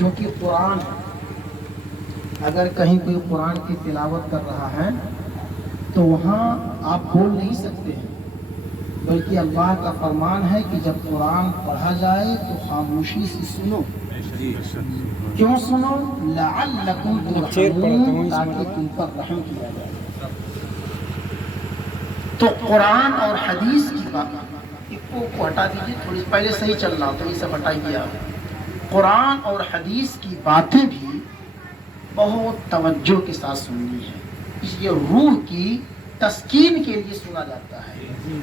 جو کہ قرآن ہے. اگر کہیں کوئی قرآن کی تلاوت کر رہا ہے تو وہاں آپ بول نہیں سکتے ہیں، بلکہ اللہ کا فرمان ہے کہ جب قرآن پڑھا جائے تو خاموشی سے سنو. کیوں سنو؟ لعلکم ترحمون، تاکہ تم پر رحم کیا جائے. تو قرآن اور حدیث کی بات کو ہٹا دیجیے، تھوڑی پہلے صحیح چل رہا تو یہ سب ہٹائی دیا. قرآن اور حدیث کی باتیں بھی بہت توجہ کے ساتھ سننی ہے. اس لیے روح کی تسکین کے لیے سنا جاتا ہے.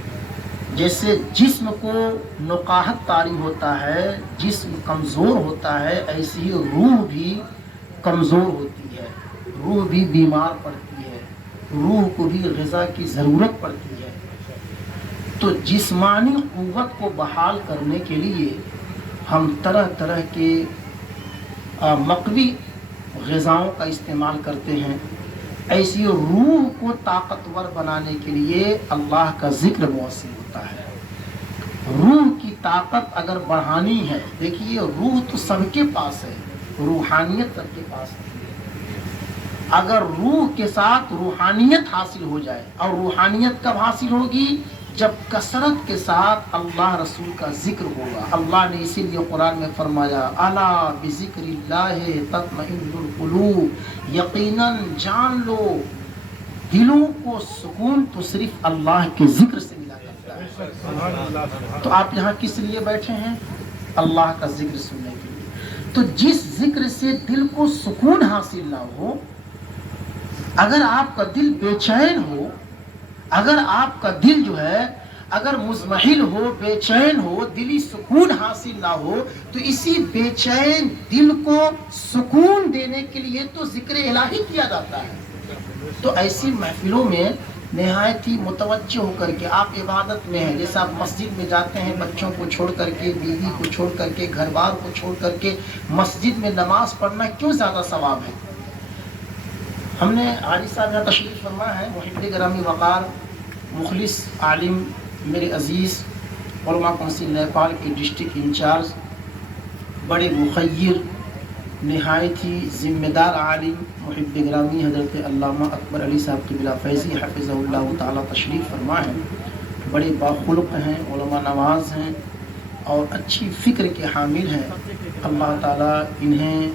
جیسے جسم کو نقاہت طاری ہوتا ہے، جسم کمزور ہوتا ہے، ایسی ہی روح بھی کمزور ہوتی ہے، روح بھی بیمار پڑتی ہے، روح کو بھی غذا کی ضرورت پڑتی ہے. تو جسمانی قوت کو بحال کرنے کے لیے ہم طرح طرح کے مقوی غذاؤں کا استعمال کرتے ہیں. ایسی روح کو طاقتور بنانے کے لیے اللہ کا ذکر مؤثر ہوتا ہے. روح کی طاقت اگر بڑھانی ہے، دیکھیے روح تو سب کے پاس ہے، روحانیت سب کے پاس ہے. اگر روح کے ساتھ روحانیت حاصل ہو جائے، اور روحانیت کب حاصل ہوگی؟ جب کثرت کے ساتھ اللہ رسول کا ذکر ہوگا. اللہ نے اسی لیے قرآن میں فرمایا الا بذکر اللہ تطمئن القلوب، یقیناً جان لو دلوں کو سکون تو صرف اللہ کے ذکر سے ملا کرتا ہے. تو آپ یہاں کس لیے بیٹھے ہیں؟ اللہ کا ذکر سننے کے لیے. تو جس ذکر سے دل کو سکون حاصل نہ ہو، اگر آپ کا دل بے چین ہو، اگر آپ کا دل جو ہے اگر مضمحل ہو، بے چین ہو، دلی سکون حاصل نہ ہو، تو اسی بے چین دل کو سکون دینے کے لیے تو ذکر الہی کیا جاتا ہے. تو ایسی محفلوں میں نہایت ہی متوجہ ہو کر کے آپ عبادت میں ہیں. جیسے آپ مسجد میں جاتے ہیں بچوں کو چھوڑ کر کے، بیوی کو چھوڑ کر کے، گھر بار کو چھوڑ کر کے مسجد میں نماز پڑھنا کیوں زیادہ ثواب ہے؟ ہم نے حاجی صاحب یہاں تشریف فرما ہے، محب گرامی وقار، مخلص عالم، میرے عزیز علماء کونسل نیپال کے ڈسٹرکٹ انچارج، بڑے مخیر، نہایت ہی ذمہ دار عالم، محب گرامی حضرت علامہ اکبر علی صاحب قبلہ فیضی حفظہ اللہ تعالیٰ تشریف فرما ہے. بڑے باخلق ہیں، علماء نواز ہیں، اور اچھی فکر کے حامل ہیں. اللہ تعالیٰ انہیں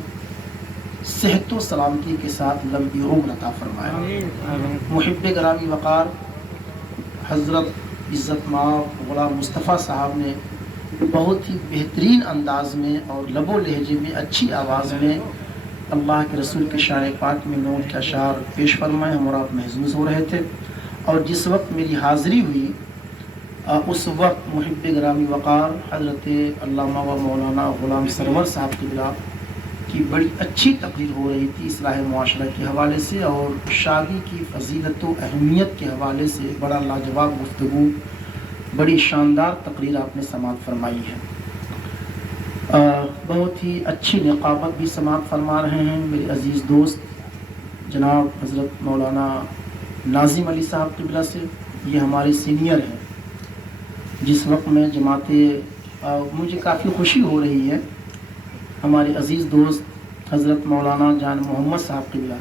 صحت و سلامتی کے ساتھ لمبی عمر عطا فرمائے. محب گرامی وقار حضرت عزت مآب غلام مصطفیٰ صاحب نے بہت ہی بہترین انداز میں اور لب و لہجے میں اچھی آواز میں اللہ کے رسول کے شان پاک میں نور کے اشعار پیش فرمائے. ہم اور آپ محظوظ ہو رہے تھے، اور جس وقت میری حاضری ہوئی اس وقت محب گرامی وقار حضرت علامہ و مولانا غلام سرور صاحب قبلہ کی بڑی اچھی تقریر ہو رہی تھی اصلاح معاشرہ کے حوالے سے، اور شادی کی فضیلت و اہمیت کے حوالے سے بڑا لاجواب گفتگو، بڑی شاندار تقریر آپ نے سماعت فرمائی ہے. بہت ہی اچھی نقابت بھی سماعت فرما رہے ہیں میرے عزیز دوست جناب حضرت مولانا ناظم علی صاحب قبلہ سے. یہ ہمارے سینئر ہیں. جس وقت میں جماعت مجھے کافی خوشی ہو رہی ہے، ہمارے عزیز دوست حضرت مولانا جان محمد صاحب قبلہ،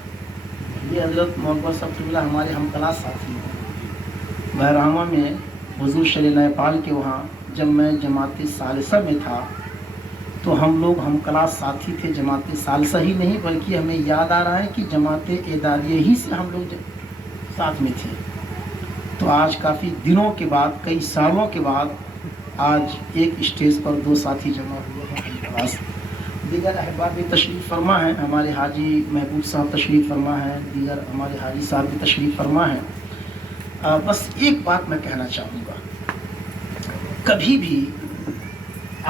یہ حضرت محمد صاحب قبلہ ہمارے ہم کلاس ساتھی ہیں. بہرامہ میں حضور شریف نیپال کے وہاں جب میں جماعت ثالثہ میں تھا تو ہم لوگ ہم کلاس ساتھی تھے. جماعت ثالثہ ہی نہیں بلکہ ہمیں یاد آ رہا ہے کہ جماعت اداریہ ہی سے ہم لوگ ساتھ میں تھے. تو آج کافی دنوں کے بعد، کئی سالوں کے بعد آج ایک اسٹیج پر دو ساتھی جمع ہوئے ہیں. دیگر احباب بھی تشریف فرما ہیں، ہمارے حاجی محبوب صاحب تشریف فرما ہیں، دیگر ہمارے حاجی صاحب بھی تشریف فرما ہیں. بس ایک بات میں کہنا چاہوں گا، کبھی بھی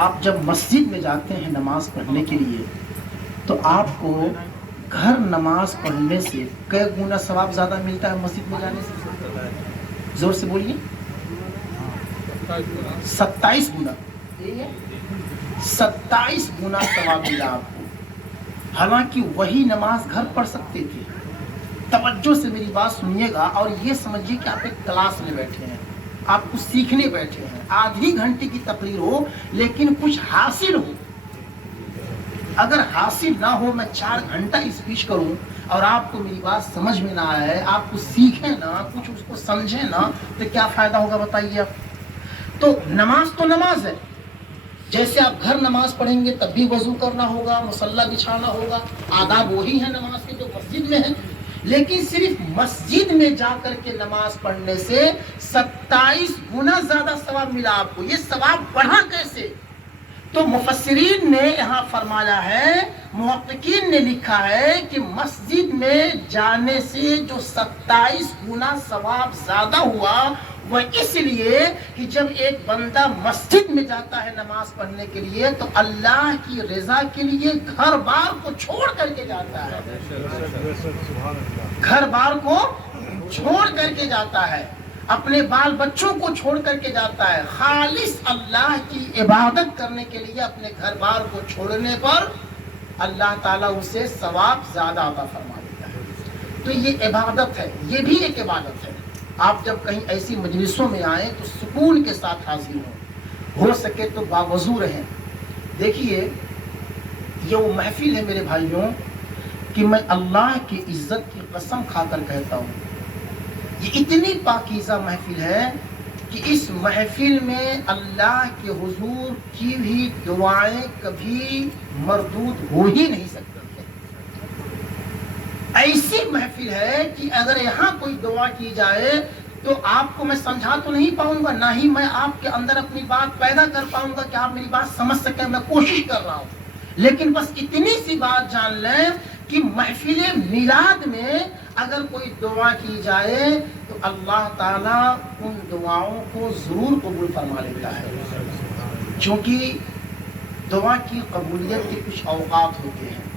آپ جب مسجد میں جاتے ہیں نماز پڑھنے کے لیے تو آپ کو گھر نماز پڑھنے سے کئی گنا ثواب زیادہ ملتا ہے مسجد میں جانے سے؟ زور سے بولیے. 27 گنا، 27 گنا ثواب ملا آپ کو. حالانکہ وہی نماز گھر پڑھ سکتے تھے. توجہ سے میری بات سنیے گا اور یہ سمجھیے کہ آپ ایک کلاس میں بیٹھے ہیں، آپ کچھ سیکھنے بیٹھے ہیں. آدھی گھنٹے کی تقریر ہو لیکن کچھ حاصل ہو. اگر حاصل نہ ہو میں 4 گھنٹہ اسپیچ کروں اور آپ کو میری بات سمجھ میں نہ آئے, آپ کو سیکھیں نہ, کچھ اس کو سمجھیں نہ, تو کیا فائدہ ہوگا بتائیے آپ. تو نماز ہے. جیسے آپ گھر نماز پڑھیں گے تب بھی وضو کرنا ہوگا, مصلی بچھانا ہوگا, آداب وہی ہیں نماز کے جو مسجد میں ہیں. لیکن صرف مسجد میں جا کر کے نماز پڑھنے سے 27 گنا زیادہ ثواب ملا آپ کو. یہ ثواب بڑھا کیسے؟ تو مفسرین نے یہاں فرمایا ہے, محققین نے لکھا ہے کہ مسجد میں جانے سے جو 27 گنا ثواب زیادہ ہوا وہ اس لیے کہ جب ایک بندہ مسجد میں جاتا ہے نماز پڑھنے کے لیے تو اللہ کی رضا کے لیے گھر بار کو چھوڑ کر کے جاتا ہے. گھر بار کو چھوڑ کر کے جاتا ہے, اپنے بال بچوں کو چھوڑ کر کے جاتا ہے. خالص اللہ کی عبادت کرنے کے لیے اپنے گھر بار کو چھوڑنے پر اللہ تعالیٰ اسے ثواب زیادہ عطا فرما دیتا ہے. تو یہ عبادت ہے, یہ بھی ایک عبادت ہے. آپ جب کہیں ایسی مجلسوں میں آئیں تو سکون کے ساتھ حاضر ہو سکے تو باوضو رہیں. دیکھیے یہ وہ محفل ہے میرے بھائیوں کہ میں اللہ کی عزت کی قسم کھا کر کہتا ہوں, یہ اتنی پاکیزہ محفل ہے کہ اس محفل میں اللہ کے حضور کی بھی دعائیں کبھی مردود ہو ہی نہیں سکتی. ایسی محفل ہے کہ اگر یہاں کوئی دعا کی جائے تو آپ کو میں سمجھا تو نہیں پاؤں گا, نہ ہی میں آپ کے اندر اپنی بات پیدا کر پاؤں گا کہ آپ میری بات سمجھ سکیں. میں کوشش کر رہا ہوں, لیکن بس اتنی سی بات جان لیں کہ محفل میلاد میں اگر کوئی دعا کی جائے تو اللہ تعالیٰ ان دعاؤں کو ضرور قبول فرما لیتا ہے. چونکہ دعا کی قبولیت کے کچھ اوقات ہوتے ہیں,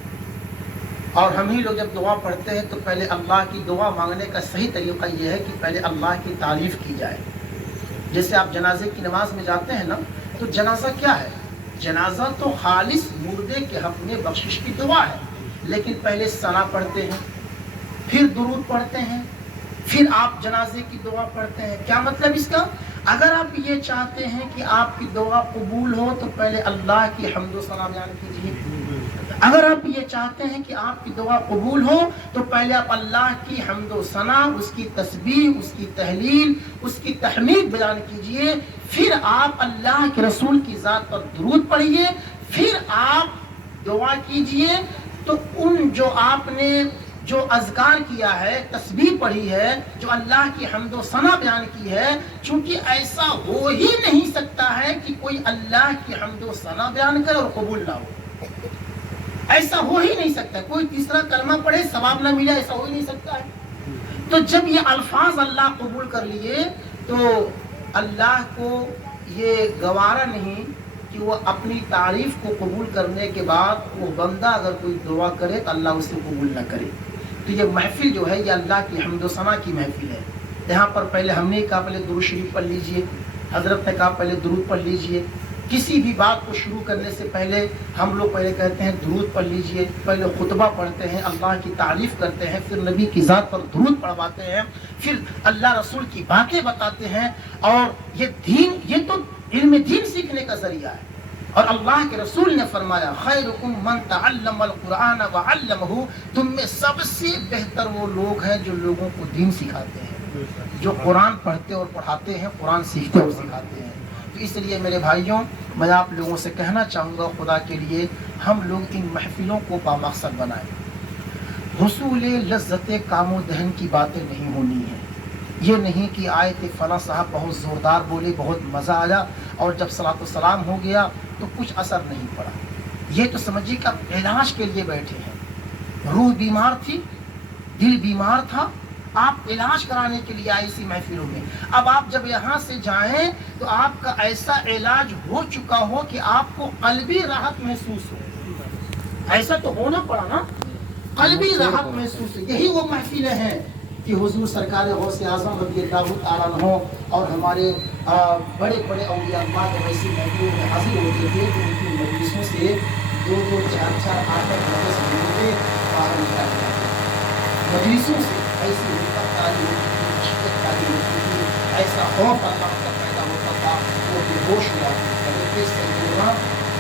اور ہم ہی لوگ جب دعا پڑھتے ہیں تو پہلے اللہ کی دعا مانگنے کا صحیح طریقہ یہ ہے کہ پہلے اللہ کی تعریف کی جائے. جیسے آپ جنازے کی نماز میں جاتے ہیں نا, تو جنازہ کیا ہے؟ جنازہ تو خالص مردے کے حق میں بخشش کی دعا ہے. لیکن پہلے ثنا پڑھتے ہیں, پھر درود پڑھتے ہیں, پھر آپ جنازے کی دعا پڑھتے ہیں. کیا مطلب اس کا؟ اگر آپ یہ چاہتے ہیں کہ آپ کی دعا قبول ہو تو پہلے اللہ کی حمد و ثنا بیان کیجیے. اگر آپ یہ چاہتے ہیں کہ آپ کی دعا قبول ہو تو پہلے آپ اللہ کی حمد و ثنا, اس کی تسبیح, اس کی تہلیل, اس کی تحمید بیان کیجئے. پھر آپ اللہ کے رسول کی ذات پر درود پڑھیے, پھر آپ دعا کیجئے. تو ان جو آپ نے جو اذکار کیا ہے, تسبیح پڑھی ہے, جو اللہ کی حمد و ثنا بیان کی ہے, چونکہ ایسا ہو ہی نہیں سکتا ہے کہ کوئی اللہ کی حمد و ثنا بیان کرے اور قبول نہ ہو. ایسا ہو ہی نہیں سکتا. کوئی تیسرا کلمہ پڑھے ثواب نہ ملے, ایسا ہو ہی نہیں سکتا ہے. تو جب یہ الفاظ اللہ قبول کر لیے تو اللہ کو یہ گوارا نہیں کہ وہ اپنی تعریف کو قبول کرنے کے بعد وہ بندہ اگر کوئی دعا کرے تو اللہ اسے قبول نہ کرے. تو یہ محفل جو ہے یہ اللہ کی حمد و ثنا کی محفل ہے. یہاں پر پہلے ہم نے کہا پہلے درود شریف پڑھ لیجئے, حضرت نے کہا پہلے درود پڑھ لیجئے. کسی بھی بات کو شروع کرنے سے پہلے ہم لوگ پہلے کہتے ہیں درود پڑھ لیجئے, پہلے خطبہ پڑھتے ہیں, اللہ کی تعریف کرتے ہیں, پھر نبی کی ذات پر درود پڑھواتے ہیں, پھر اللہ رسول کی باتیں بتاتے ہیں. اور یہ دین, یہ تو علم دین سیکھنے کا ذریعہ ہے. اور اللہ کے رسول نے فرمایا خیرکم من تعلم القرآن وعلمہ, تم میں سب سے بہتر وہ لوگ ہیں جو لوگوں کو دین سکھاتے ہیں, جو قرآن پڑھتے اور پڑھاتے ہیں, قرآن سیکھتے اور سکھاتے ہیں. تو اس لیے میرے بھائیوں میں آپ لوگوں سے کہنا چاہوں گا, خدا کے لیے ہم لوگ ان محفلوں کو بامقصد بنائیں. حصول لذت کام و دہن کی باتیں نہیں ہونی ہیں. یہ نہیں کہ آئے تھے فلاں صاحب بہت زوردار بولے, بہت مزہ آیا, اور جب صلاۃ و سلام ہو گیا تو کچھ اثر نہیں پڑا. یہ تو سمجھیے کہ آپ علاج کے لیے بیٹھے ہیں. روح بیمار تھی, دل بیمار تھا, آپ علاج کرانے کے لیے آئے اسی محفلوں میں. اب آپ جب یہاں سے جائیں تو آپ کا ایسا علاج ہو چکا ہو کہ آپ کو قلبی راحت محسوس ہو. ایسا تو ہونا پڑا نا, قلبی راحت محسوس ہو. یہی وہ محفلیں ہیں کہ حضور سرکار غوث اعظم رضی اللہ تعالیٰ عنہ اور ہمارے بڑے بڑے اولیاء اللہ کے ایسی محفلوں میں حاضر ہوتے تھے کہ ان کی مجلسوں سے 2-2, 4-4, 8-8 مجلس ملتے باہر نکال جاتے. مجلسوں سے ایسی حرکت کاری ہوتی تھی, شدت کاری ہوتی تھی, ایسا خوف اللہ کا پیدا ہوتا تھا, وہ بے ہوش ہوا کرتے تھے.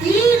3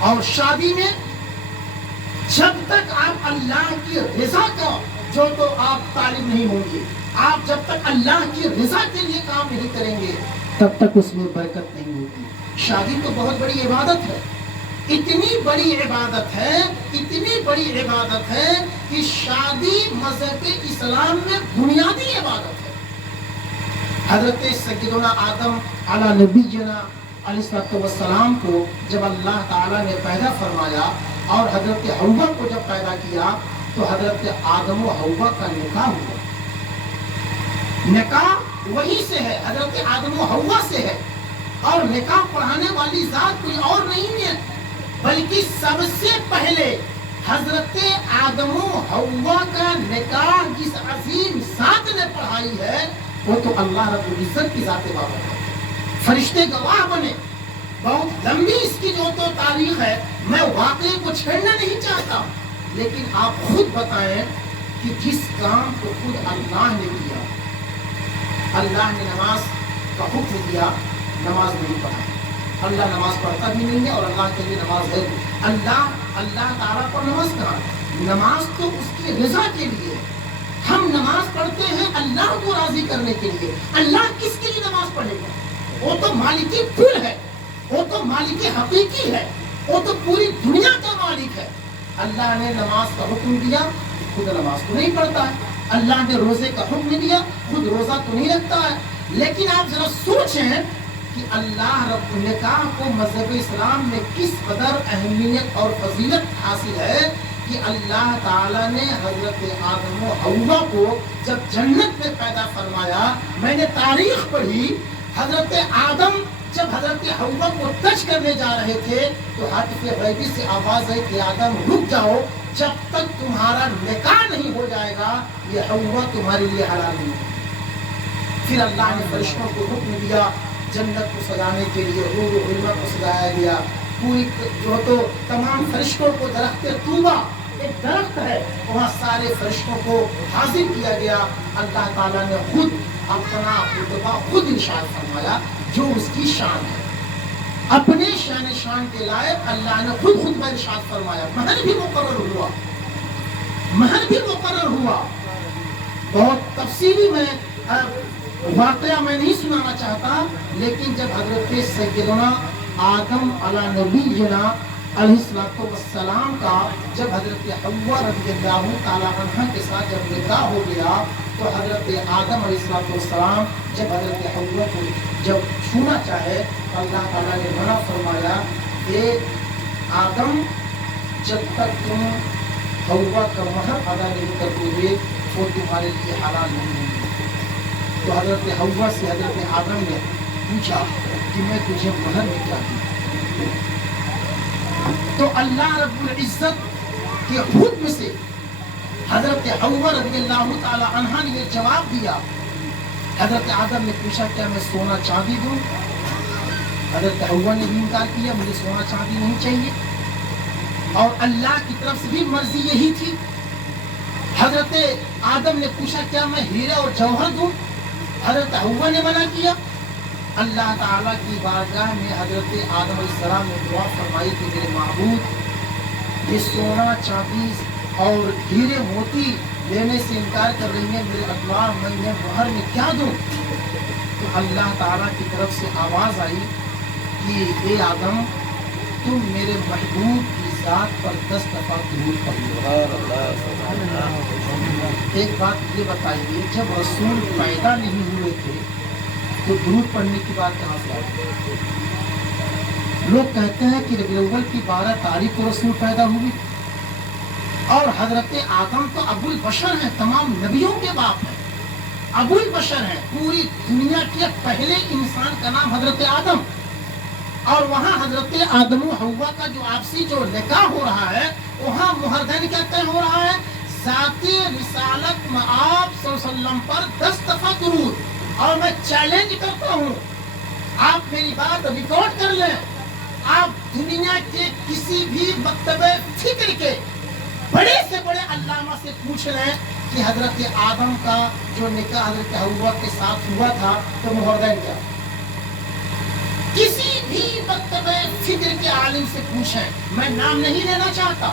اور شادی میں جب تک آپ اللہ کی رضا کا جو تو آپ طالب نہیں ہوں گے، آپ جب تک اللہ کی رضا کے لیے کام نہیں کریں گے تب تک اس میں برکت نہیں ہوگی۔ شادی تو بہت بڑی عبادت ہے، اتنی بڑی عبادت ہے، اتنی بڑی عبادت ہے کہ شادی مذہب اسلام میں بنیادی عبادت ہے۔ حضرت سیدنا آدم علی نبینا علیہ السلام کو جب اللہ تعالیٰ نے پیدا فرمایا اور حضرت حوا کو جب پیدا کیا تو حضرت آدم و حوا کا نکاح ہوا۔ نکاح وہی سے ہے، حضرت آدم و حوا سے ہے، اور نکاح پڑھانے والی ذات کوئی اور نہیں ہے بلکہ سب سے پہلے حضرت آدم و حوا کا نکاح جس عظیم ذات نے پڑھائی ہے وہ تو اللہ رب العزت کی ذات بابت ہے۔ فرشتے گواہ بنے، بہت لمبی اس کی جو تو تاریخ ہے، میں واقعے کو چھیڑنا نہیں چاہتا، لیکن آپ خود بتائیں کہ جس کام کو خود اللہ نے کیا، اللہ نے نماز کا حکم دیا، نماز نہیں پڑھا، اللہ نماز پڑھتا بھی نہیں ہے اور اللہ کے لیے نماز ہے، اللہ تعالیٰ پر نماز کہاں؟ نماز تو اس کی رضا کے لیے ہے۔ ہم نماز پڑھتے ہیں اللہ کو راضی کرنے کے لیے۔ اللہ کس کے لیے نماز پڑھے گا؟ وہ تو مالکی کل ہے، وہ تو مالک حقیقی ہے، وہ تو پوری دنیا کا مالک ہے۔ اللہ نے نماز کا حکم دیا، خود نماز کو نہیں پڑھتا ہے۔ اللہ نے روزے کا حکم دیا، خود روزہ تو نہیں رکھتا ہے۔ لیکن آپ ذرا سوچیں کہ اللہ رب نکاح کو مذہب اسلام میں کس قدر اہمیت اور فضیلت حاصل ہے کہ اللہ تعالیٰ نے حضرت آدم و حوا کو جب جنت میں پیدا فرمایا۔ میں نے تاریخ پڑھی، حضرت آدم جب حضرت حوا کو ٹچ کرنے جا رہے تھے تو ہاتھ غیبی سے آواز ہے کہ آدم رک جاؤ، جب تک تمہارا نکاح نہیں ہو جائے گا یہ حوا تمہارے لیے حلال نہیں ہے۔ پھر اللہ نے فرشتوں کو حکم دیا جنت کو سجانے کے لیے، حور و حرمہ کو سجایا گیا، پوری جو تو تمام فرشتوں کو درخت طوبہ ایک درخت ہے وہاں سارے فرشتوں کو حاضر کیا گیا۔ اللہ تعالیٰ نے خود اپنا خطبہ خود ارشاد فرمایا جو اس کی شان ہے، اپنے شان کے لائق اللہ نے خود خطبہ ارشاد فرمایا۔ مہر بھی مقرر ہوا، بہت تفصیلی میں واقعہ میں نہیں سنانا چاہتا، لیکن جب حضرت سیدنا آدم علی نبینا علیہ السلام کا جب حضرت حوا رضی اللہ تعالیٰ عنہ کے ساتھ جب نکاح ہو گیا تو حضرت آدم علیہ السلام جب حضرت حوا کو جب چھونا چاہے اللہ تعالیٰ نے منع فرمایا کہ آدم جب تک تم حوا کا مہر ادا نہیں کرتے ہوئے وہ تمہارے لیے حلال نہیں ہوگی۔ تو حضرت حوا سے حضرت آدم نے پوچھا کہ میں تجھے مہر میں کیا دوں؟ تو اللہ رب العزت کے حکم سے حضرت حوا رضی اللہ تعالی عنہ نے یہ جواب دیا۔ حضرت آدم نے پوچھا کیا میں سونا چاندی دوں؟ حضرت حوا نے بھی انکار کیا، مجھے سونا چاندی نہیں چاہیے، اور اللہ کی طرف سے بھی مرضی یہی تھی۔ حضرت آدم نے پوچھا کیا میں ہیرے اور جوہر دوں؟ حضرت حوا نے منع کیا۔ اللہ تعالیٰ کی بارگاہ میں حضرت آدم علیہ السلام نے دعا فرمائی کہ میرے معبود یہ سونا چاندی اور ہیرے موتی لینے سے انکار کر رہی ہیں، میرے اللہ میں انہیں مہر میں کیا دوں؟ تو اللہ تعالیٰ کی طرف سے آواز آئی کہ اے آدم تم میرے محبوب کی ذات پر 10 دفعہ درود پڑھو۔ ایک بات یہ بتائیے، جب رسول پیدا نہیں ہوئے تھے تو درود پڑھنے کی بات کہاں سے آئی؟ لوگ کہتے ہیں کہ ربیع الاول کی 12 تاریخ کو رسول پیدا ہوئی، اور حضرت آدم تو ابو البشر ہیں، تمام نبیوں کے باپ ہیں، ابو البشر ہیں، پوری دنیا کے پہلے انسان کا نام حضرت آدم، اور وہاں حضرت آدم و حوا کا جو آپسی جو نکاح ہو رہا ہے وہاں مہردین کیا طے ہو رہا ہے؟ ذاتی رسالت مآب صلی اللہ علیہ وسلم پر 10 دفعہ درود۔ اور میں چیلنج کرتا ہوں، آپ میری بات ریکارڈ کر لیں، آپ دنیا کے کسی بھی مکتب فکر کے بڑے سے بڑے علامہ سے پوچھ لیں کہ حضرت آدم کا جو نکاح حضرت حوا کے ساتھ ہوا تھا تو مہردین کیا؟ کسی بھی مکتبہ فکر کے عالم سے پوچھیں، میں نام نہیں لینا چاہتا،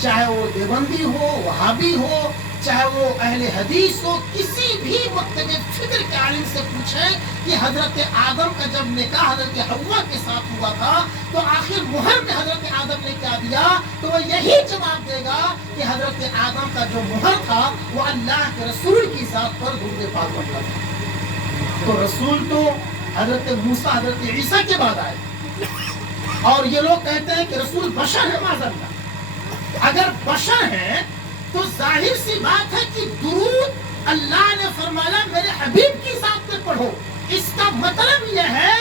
چاہے وہ دیوبندی ہو، وہابی ہو، چاہے وہ اہل حدیث ہو، کسی بھی مکتبہ فکر کے عالم سے پوچھیں کہ حضرت آدم کا جب نکاح حضرت حوا کے ساتھ ہوا تھا تو آخر مہر میں حضرت آدم نے کیا دیا، تو وہ یہی جواب دے گا کہ حضرت آدم کا جو مہر تھا وہ اللہ کے رسول کی ذات پر درود پاک پڑھتا تھا۔ تو رسول تو حضرت موسیٰ حضرت عیسیٰ کے بعد آئے، اور یہ لوگ کہتے ہیں کہ رسول بشر ہے، معاذ اللہ۔ اگر بشر ہے تو ظاہر سی بات ہے کہ درود اللہ نے فرمایا میرے حبیب کی ذات پہ پڑھو، اس کا مطلب یہ ہے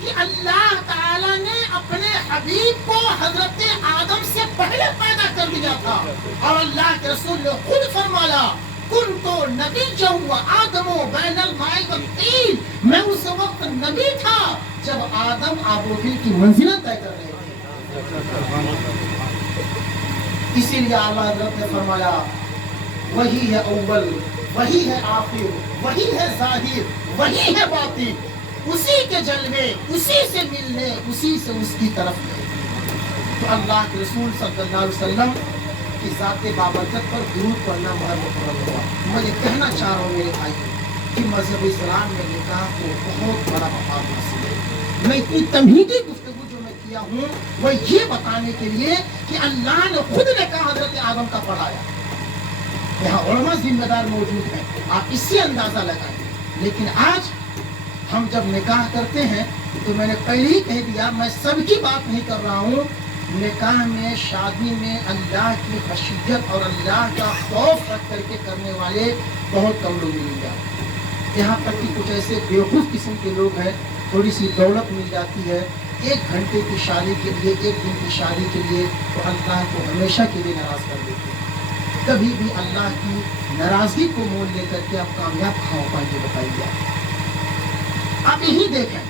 کہ اللہ تعالیٰ نے اپنے حبیب کو حضرت آدم سے پہلے پیدا کر دیا تھا، اور اللہ کے رسول نے خود فرمایا کن تو نبی جو آدم و بین الماء والطین، میں اس وقت نبی تھا جب آدم آب و گل کی منزلیں طے کر رہے تھے۔ اسی لیے اعلیٰ حضرت نے فرمایا وہی ہے اول، وہی ہے آخر، وہی ہے ظاہر، وہی ہے باطن، اسی کے جلوے، اسی سے ملنے، اسی سے اس کی طرف لے۔ تو اللہ کے رسول صلی اللہ علیہ وسلم کی ذات بابرکت پر درود پڑھنا مہر مقرر ہوا۔ میں یہ کہنا چاہ رہا ہوں میرے بھائی کہ مذہب اسلام میں نکاح کو بہت بڑا مقام حاصل ہے۔ میں اتنی تمہیدی گفتگو جو میں کیا ہوں وہ یہ بتانے کے لیے کہ اللہ نے خود نے کہا حضرت آدم کا پڑھایا۔ یہاں علماء ذمہ دار موجود ہیں، آپ اس سے اندازہ لگائیں۔ لیکن آج ہم جب نکاح کرتے ہیں تو میں نے پہلے ہی کہہ دیا، میں سب کی بات نہیں کر رہا ہوں، نکاح میں، شادی میں اللہ کی خشیت اور اللہ کا خوف رکھ کر کے کرنے والے بہت کم لوگ مل جاتے۔ یہاں تک کہ کچھ ایسے بیوقوف قسم کے لوگ ہیں، تھوڑی سی دولت مل جاتی ہے، 1 گھنٹے کی شادی کے لیے، 1 دن کی شادی کے لیے، تو اللہ کو ہمیشہ کے لیے ناراض کر دیتے ہیں۔ کبھی بھی اللہ کی ناراضگی کو مول لے کر کے آپ کامیاب کہاں ہو پائیں گے بتائیے؟ آپ یہی دیکھیں،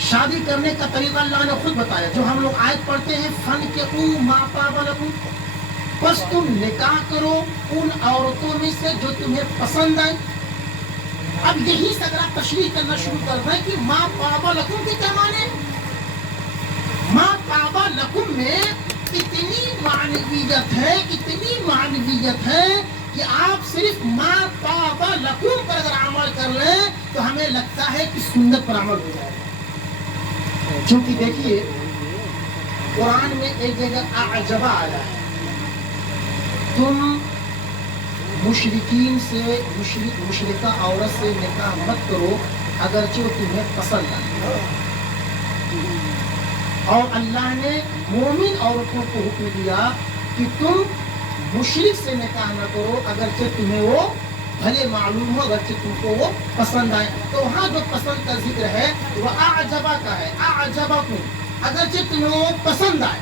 شادی کرنے کا طریقہ اللہ نے خود بتایا، جو ہم لوگ آیت پڑھتے ہیں فَانْكِحُوا مَا طَابَ لَكُمْ، بس تم نکاح کرو ان عورتوں میں سے جو تمہیں پسند آئے۔ اب یہی سے اگر آپ تشریح کرنا شروع کر دیں کہ مَا طَابَ لَكُمْ کے کیا معنی؟ مَا طَابَ لَكُمْ میں اتنی معنویت ہے، اتنی معنویت ہے کہ آپ صرف مَا طَابَ لَكُمْ پر اگر عمل کر لیں تو ہمیں لگتا ہے کہ سنت پر عمل ہو جائے گا۔ چونکہ دیکھیے قرآن میں ایک جگہ اعجبہ آیا ہے، تم مشرکین سے، مشرکہ عورت سے نکاح مت کرو اگرچہ وہ تمہیں پسند آئے، اور اللہ نے مومن عورتوں کو حکم دیا کہ تم مشرک سے نکاح نہ کرو اگرچہ تمہیں وہ بھلے معلوم ہو، اگرچہ تم کو وہ پسند آئے۔ تو وہاں جو پسند کا ذکر ہے وہ اعجبہ کا ہے، اعجبکم، اگرچہ تمہیں وہ پسند آئے۔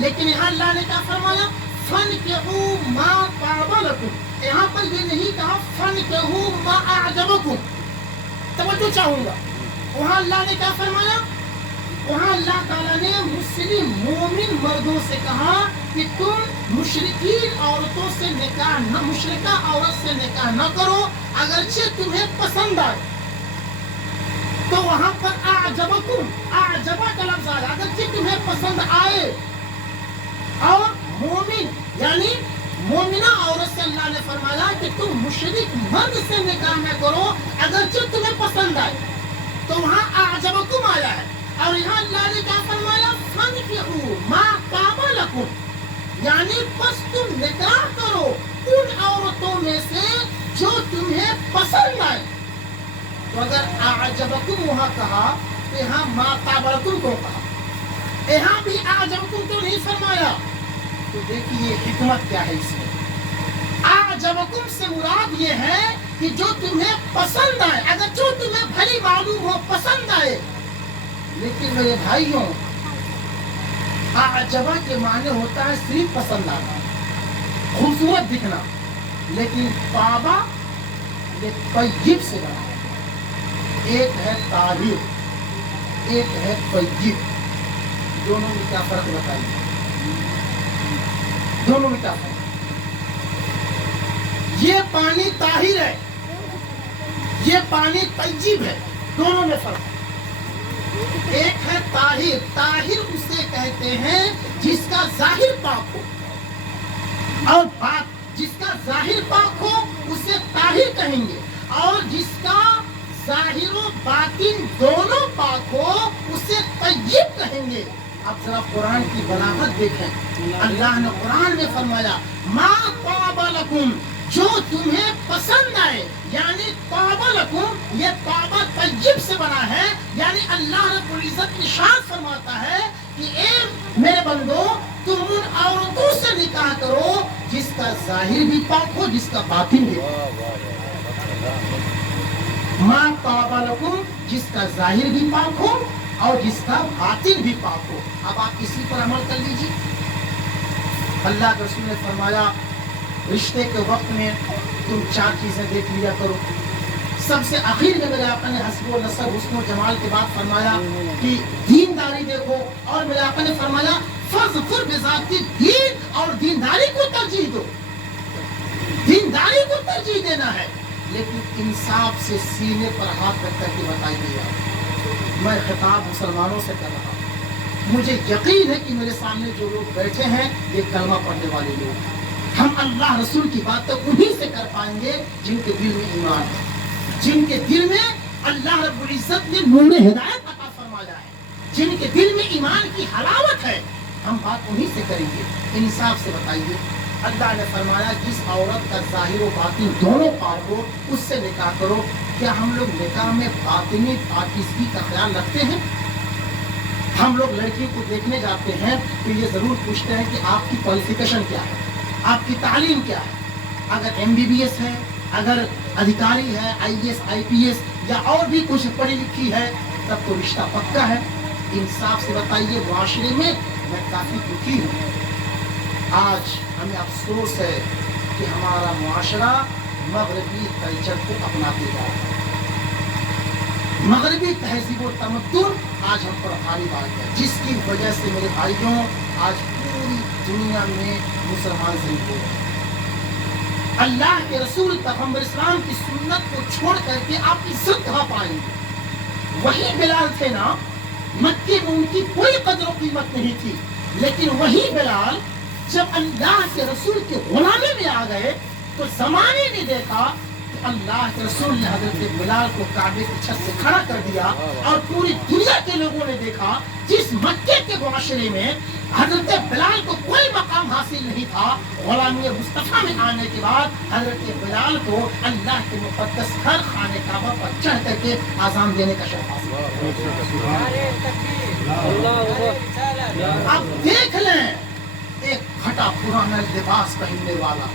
لیکن یہاں اللہ نے کیا فرمایا؟ فَانْكِحُوا مَا طَابَ لَكُمْ، یہاں پر یہ نہیں کہا فَانْكِحُوا مَا أَعْجَبَكُمْ۔ توجہ چاہوں گا، وہاں اللہ نے کیا فرمایا؟ وہاں اللہ تعالیٰ نے مسلم مومن مردوں سے کہا کہ تم مشرکین عورتوں سے نکاح نہ، مشرکہ عورت سے نکاح نہ کرو اگرچہ تمہیں پسند آئے۔ تو وہاں پر اعجبکم، اعجبہ کا لفظ آیا، اگرچہ تمہیں پسند آئے۔ اور مومن یعنی مومنہ عورت سے اللہ نے فرمایا کہ تم مشرک مرد سے نکاح نہ کرو اگرچہ تمہیں پسند آئے۔ تو وہاں اعجبکم آیا ہے، اور یہاں اللہ نے کیا فرمایا؟ فَانْكِحُوا مَا طَابَ لَكُمْ، یعنی بس تم نکاح کرو ان عورتوں میں سے جو تمہیں پسند آئے۔ تو اگر اعجبکم وہاں کہا تو یہاں مَا طَابَ لَكُمْ کو کہا، یہاں بھی اعجبکم تو نہیں فرمایا۔ تو دیکھیے حکمت کیا ہے اس میں۔ اعجبکم سے مراد یہ ہے کہ جو تمہیں پسند آئے، اگر جو تمہیں بھلی معلوم ہو، پسند آئے۔ لیکن میرے بھائیوں، اعجبہ کے معنی ہوتا ہے صرف پسند آنا، خوبصورت دکھنا، لیکن طابہ یہ طیب سے بنا ہے۔ ایک ہے طاہر، ایک ہے طیب، دونوں میں کیا فرق بتائیے؟ دونوں میں کیا فرق؟ یہ پانی طاہر ہے، یہ پانی طیب ہے، دونوں میں فرق ہے۔ ایک ہے طاہر. طاہر اسے کہتے ہیں جس کا ظاہر پاک ہو, اور جس کا ظاہر پاک ہو اسے طاہر کہیں گے, اور جس کا ظاہر و باطن دونوں پاک ہو اسے طیب کہیں گے. اب ذرا قرآن کی بلاغت دیکھیں. اللہ نے قرآن میں فرمایا ما طاب لکم, جو تمہیں پسند آئے, یعنی طاب لکم, یہ طاب طیب سے بنا ہے. یعنی اللہ رب العزت ارشاد فرماتا ہے کہ اے میرے بندو, تم ان عورتوں سے نکاح کرو جس کا ظاہر بھی پاک ہو, جس کا باطن بھی پاک ہو. ما طاب لکم, جس کا ظاہر بھی پاک ہو اور جس کا باطن بھی پاک ہو. اب آپ اسی پر عمل کر لیجیے. اللہ کے رسول نے فرمایا رشتے کے وقت میں تم 4 چیزیں دیکھ لیا کرو. سب سے آخر میں میرے آقا نے حسب و نسب حسن و جمال کے بعد فرمایا کہ دینداری دیکھو, اور میرے آقا نے فرمایا فَاظْفَرْ بِذَاتِ الدِّین, اور دینداری کو ترجیح دو. دینداری کو ترجیح دینا ہے, لیکن انصاف سے سینے پر ہاتھ رکھ کر کے بتائیے. میں خطاب مسلمانوں سے کر رہا ہوں. مجھے یقین ہے کہ میرے سامنے جو لوگ بیٹھے ہیں یہ کلمہ پڑھنے والے لوگ ہیں. ہم اللہ رسول کی باتیں انہی سے کر پائیں گے جن کے دل میں ایمان ہے, جن کے دل میں اللہ رب العزت نے نور ہدایت عطا فرمایا ہے, جن کے دل میں ایمان کی حلاوت ہے. ہم بات انہی سے کریں گے. انصاف سے بتائیے. اللہ نے فرمایا جس عورت کا ظاہر و باطن دونوں پاک ہو اس سے نکاح کرو. کیا ہم لوگ نکاح میں باطنی پاکیزگی کا خیال رکھتے ہیں؟ ہم لوگ لڑکی کو دیکھنے جاتے ہیں تو یہ ضرور پوچھتے ہیں کہ آپ کی کوالیفیکیشن کیا ہے, آپ کی تعلیم کیا ہے. اگر MBBS ہے, اگر ادھیکاری ہے, IAS IPS یا اور بھی کچھ پڑھی لکھی ہے, تب تو رشتہ پکا ہے. انصاف سے بتائیے. معاشرے میں کافی دکھی ہوں. آج ہمیں افسوس ہے کہ ہمارا معاشرہ مغربی کلچر کو اپناتے جا رہا ہے. مغربی تہذیب و تمدن آج ہم پر غالب آ گیا, جس کی وجہ سے میرے بھائیوں آج پوری دنیا میں مسلمان ضعیف ہو رہے ہیں. اللہ کے رسول پیغمبر اسلام کی سنت کو چھوڑ کر کے آپ عزت کہاں پائیں گے؟ وہی بلال تھے نا, مکے میں ان کی کوئی قدر و قیمت نہیں تھی, لیکن وہی بلال جب اللہ کے رسول کے غلامی میں آ گئے تو زمانے نے دیکھا کہ اللہ کے رسول نے حضرت بلال کو کعبے کی چھت سے کھڑا کر دیا, اور پوری دنیا کے لوگوں نے دیکھا جس مکے کے معاشرے میں حضرت بلال کو کوئی مقام حاصل نہیں تھا, غلامی مصطفیٰ میں آنے کے بعد حضرت بلال کو اللہ کے مقدس گھر خانہ کعبہ پر چڑھ کر کے اذان دینے کا شرف حاصل. اب دیکھ لیں, ایک گھٹا پرانا لباس پہننے والا,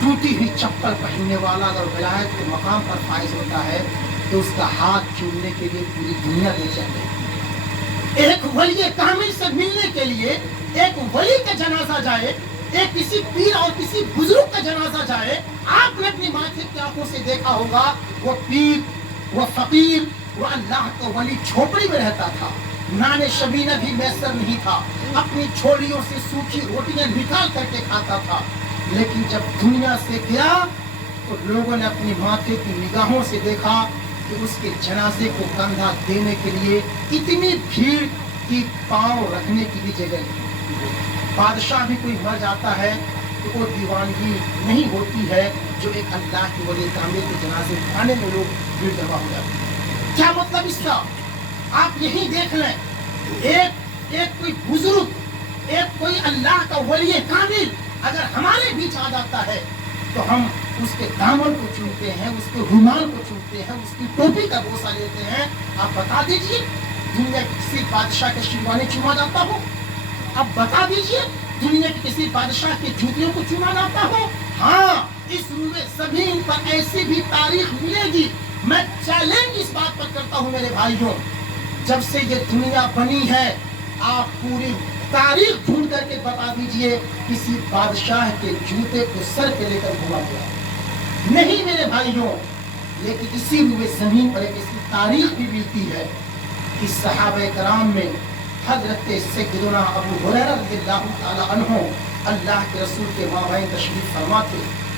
ٹوٹی ہوئی چپل پہننے والا اگر ولایت کے مقام پر فائز ہوتا ہے تو اس کا ہاتھ چومنے کے لیے پوری دنیا بے چین رہتی ہے. ایک ولی کامل سے ملنے کے لیے ایک ولی کا جنازہ جائے, ایک کسی پیر اور کسی بزرگ کا جنازہ جائے, آپ نے اپنی ماتھے کی آنکھوں سے دیکھا ہوگا وہ پیر, وہ فقیر, وہ اللہ کا ولی جھوپڑی میں رہتا تھا, نان شبینہ بھی میسر نہیں تھا, اپنی چھولیوں سے سوکھی روٹیاں نکال کر کے کھاتا تھا. لیکن جب دنیا سے گیا تو لوگوں نے اپنی ماتھے کی نگاہوں سے دیکھا کہ اس کے جنازے کو کندھا دینے کے لیے اتنی بھیڑ کی پاؤں رکھنے کی بھی جگہ نہیں. بادشاہ بھی کوئی مر جاتا ہے تو وہ دیوانگی نہیں ہوتی ہے جو ایک اللہ کے ولی کامل کے جنازے اٹھانے میں لوگ بھیڑ جمع ہو جاتے ہیں. کیا مطلب اس کا؟ آپ یہی دیکھ لیں, ایک کوئی بزرگ, ایک کوئی اللہ کا ولی کامل اگر ہمارے بیچ آ جاتا ہے تو ہم اس کے دامن کو چومتے ہیں, اس کے رومال کو چومتے ہیں, اس کی ٹوپی کا بوسہ لیتے ہیں. آپ بتا دیجئے دنیا کے کسی بادشاہ کے شیروانی چوما جاتا ہو؟ اب بتا دیجئے دنیا کے کسی بادشاہ کی جوتیوں کو چوما جاتا ہو؟ ہاں, اس روئے زمین پر ایسی بھی تاریخ ملے گی. میں چیلنج اس بات پر کرتا ہوں میرے بھائیوں, جب سے یہ دنیا بنی ہے آپ پوری تاریخ ڈھونڈ کر کے بتا دیجئے کسی بادشاہ کے جوتے کو سر پہ لے کر گھوما گیا نہیں میرے بھائیوں. لیکن اسی روئے زمین پر ایک اس کی تاریخ بھی ملتی ہے کہ صحابہ کرام میں حضرت سیدنا ابو ہریرہ رضی اللہ تعالی عنہ اللہ کے رسول کے مابین تشریف فرما تھے.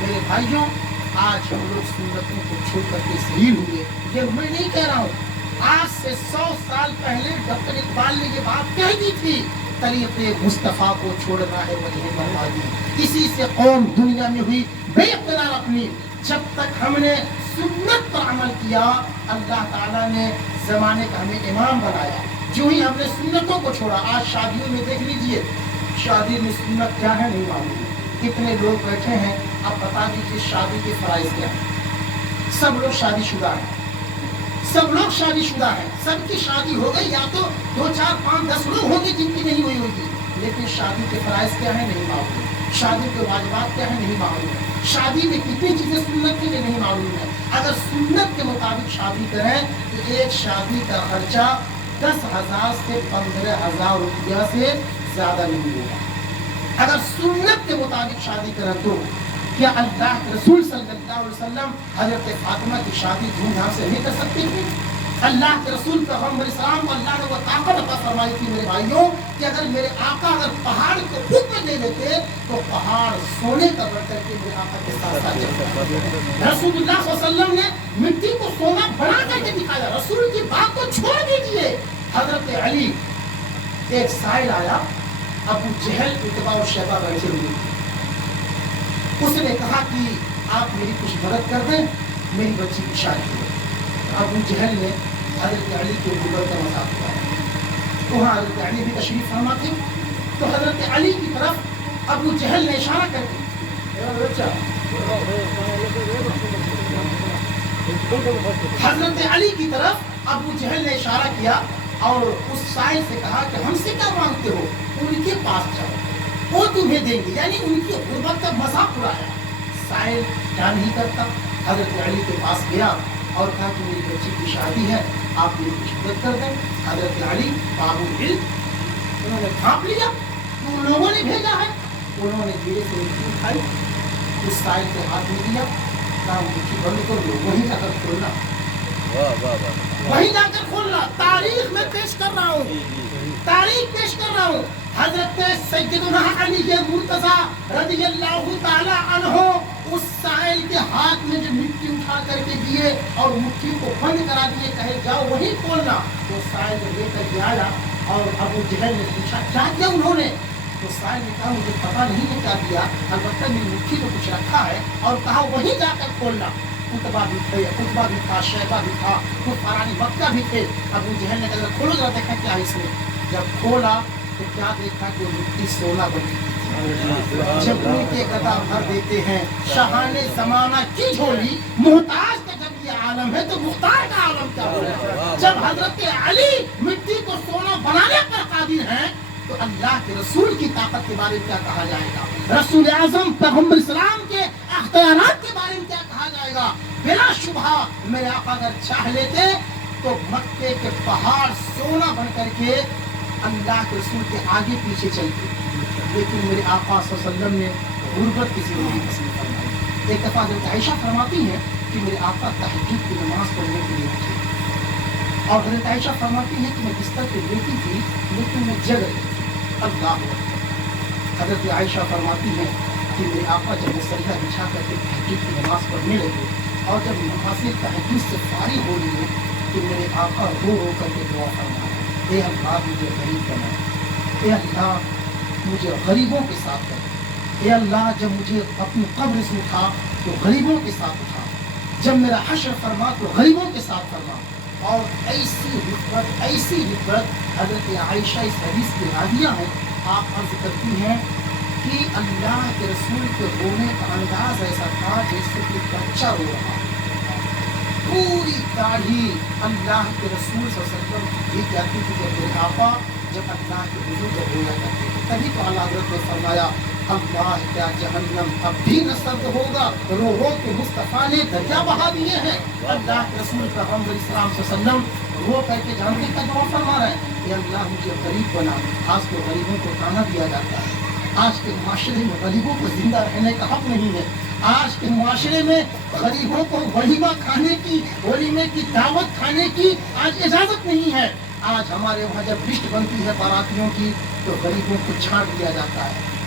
میرے بھائیوں آج ہم لوگ سنتوں کو چھوڑ کر کے ذلیل ہوئے. یہ میں نہیں کہہ رہا ہوں, آج سے 100 سال پہلے ڈاکٹر اقبال نے یہ بات کہہ دی تھی, طریق مصطفیٰ کو چھوڑنا ہے وجہ بربادی. اسی سے قوم دنیا میں ہوئی بے اقرار اپنی. جب تک ہم نے سنت پر عمل کیا اللہ تعالیٰ نے زمانے کا ہمیں امام بنایا. جو ہی ہم نے سنتوں کو چھوڑا, آج شادیوں میں دیکھ لیجئے, شادی میں سنت کیا ہے نہیں معلوم. کتنے لوگ بیٹھے ہیں, آپ بتا دیجیے شادی کے فرائض کیا ہیں. سب لوگ شادی شدہ ہیں, سب لوگ شادی شدہ ہیں, سب کی شادی ہو گئی, یا تو 2 4 5 10 لوگ ہوں گے جن کی نہیں ہوئی ہوگی, لیکن شادی کے فرائض کیا ہے نہیں معلوم, شادی کے واجبات کیا ہے نہیں معلوم ہے, شادی میں کتنی چیزیں سنت کے لیے نہیں معلوم ہے. اگر سنت کے مطابق شادی کریں تو ایک شادی کا خرچہ 10,000 سے 15,000 روپیہ سے زیادہ نہیں ہوگا. اگر سنت کے مطابق شادی کریں تو کیا اللہ کے رسول صلی اللہ علیہ وسلم حضرت فاطمہ کی شادی دھوم دھام سے نہیں کر سکتے تھے؟ اللہ کے رسول پیغمبر اسلام کو اللہ نے وہ طاقت عطا فرمائی تھی میرے بھائیوں کہ اگر میرے آقا اگر پہاڑ کو خود میں دے دیتے تو پہاڑ سونے کا بڑھ کر کے میرے آقا کے ساتھ ساتھ چلتا. رسول اللہ صلی اللہ علیہ وسلم نے مٹی کو سونا بنا کر کے دکھایا. رسول کی بات کو چھوڑ دیجئے, حضرت علی ایک سائل آیا, ابو جہل اتباع و شیبہ بیٹھے ہوئے, اس نے کہا کہ آپ میری کچھ مدد کر دیں, میری بچی کی شادی ہے. ابو جہل نے حضرت علی کے اوپر کا مذاق کیا. وہاں حضرت علی بھی تشریف فرما تھے, تو حضرت علی کی طرف ابو جہل نے اشارہ کر کے حضرت علی کی طرف ابو جہل نے اشارہ کیا اور اس سائل سے کہا کہ ہم سے کیا مانگتے ہو, ان کے پاس جاؤ, وہ تمہیں دیں گے. یعنی ان کی غربت کا مذاق اڑایا. سائل کیا نہیں کرتا, حضرت علی کے پاس گیا اور کہا کہ میری بچی کی شادی ہے, آپ میری کچھ مدد کر دیں. حضرت علی بابو علم, انہوں نے بھانپ لیا تو لوگوں نے بھیجا ہے. انہوں نے دھیرے سے مٹھی اٹھائی, اس سائل کے ہاتھ میں دیا, کہا مٹھی بند کر دو, وہیں جا کر کھولنا, وہیں جا کر کھولنا. تاریخ میں پیش کر رہا ہوں, تاریخ پیش کر رہا ہوں. حضرت سیدنا علی مرتضیٰ رضی اللہ تعالی عنہ اس سائل کے ہاتھ میں جو مٹی اٹھا کر کے دیے اور مٹھی کو بند کرا دیے, کہے جاؤ وہیں کھولنا. وہ سائل لے کر کے آیا اور ابو جہل نے پوچھا کیا کیا انہوں نے, تو سائل نے کہا مجھے پتا نہیں ہے کیا دیا, البتہ میری مٹھی میں کچھ رکھا ہے, اور کہا وہیں جا کر کھولنا. اتبا بھی تھے, اتبا بھی تھا, شیبہ بھی تھا, کفارانی مکہ بھی تھے. ابو جہل نے کہا کھولو ذرا دیکھا کیا ہے اس میں. جب کھولا تو کیا دیکھا کہ وہ مٹی سونا بنی تھی. جب ان کے گدا بھر دیتے ہیں شاہان زمانہ کی جھولی, محتاج کا جب یہ عالم ہے تو مختار کا عالم کیا ہوگا. جب حضرت علی مٹی کو سونا بنانے پر قادر ہیں تو اللہ کے رسول کی طاقت کے بارے میں کیا کہا جائے گا, رسول اعظم پیغمبر اسلام کے اختیارات کے بارے میں کیا کہا جائے گا. بلا شبہ میرے آقا اگر چاہ لیتے تو مکے کے پہاڑ سونا بن کر کے اللہ کے رسول کے آگے پیچھے چلتے, لیکن میرے آقا صلی اللہ علیہ وسلم نے غربت کی زندگی پسند فرمائی. ایک دفعہ حضرت عائشہ فرماتی ہیں کہ میرے آقا تہجد کی نماز پڑھنے کے لیے اٹھے, اور حضرت عائشہ فرماتی ہے کہ میں بستر پہ لیٹی تھی لیکن میں جگ رہی تھی. اللہ اکبر. حضرت عائشہ فرماتی ہے کہ میرے آقا جب مصلیہ بچھا کر کے تہجد کی نماز پڑھنے لگے, اور جب نماز تہجد سے فارغ ہو رہی ہے تو میرے آقا رو رو کر کے دعا فرمایا, اے اللہ مجھے غریب بنا, اے اللہ مجھے غریبوں کے ساتھ کر, اے اللہ جب مجھے اپنی قبر سے اٹھا تو غریبوں کے ساتھ اٹھا, جب میرا حشر فرما تو غریبوں کے ساتھ فرما. اور ایسی رغبت حضرت عائشہ اس حدیث کی راویہ ہے. آپ عرض کرتی ہیں کہ اللہ کے رسول کے رونے کا انداز ایسا تھا جیسے کہ بچہ رو رہا, پوری داڑھی اللہ کے رسول صلی اللہ علیہ وسلم یہ کہتی تھی کہ میرے آقا جب اللہ کے حضور جب رویا کرتے تھے, تبھی تو اللہ حضرت نے فرمایا اللہ کیا جہنم اب بھی نہ سرد ہوگا, رو رو کے مصطفیٰ نے دریا بہا دیے ہیں. اللہ کے رسول پیغمبر اسلام صلی اللہ علیہ وسلم رو کر کے جانتے کا دعا فرما رہے ہیں, اے اللہ مجھے غریب بنا. آج کو غریبوں کو تانا دیا جاتا ہے, آج کے معاشرے میں غریبوں کو زندہ رہنے کا حق نہیں ہے. آج کے معاشرے میں غریبوں کو ولیمہ کھانے کی, ولیمے کی دعوت کھانے کی آج اجازت نہیں ہے. آج ہمارے وہاں جب لسٹ بنتی ہے باراتیوں کی تو غریبوں کو چھاڑ دیا جاتا ہے,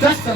10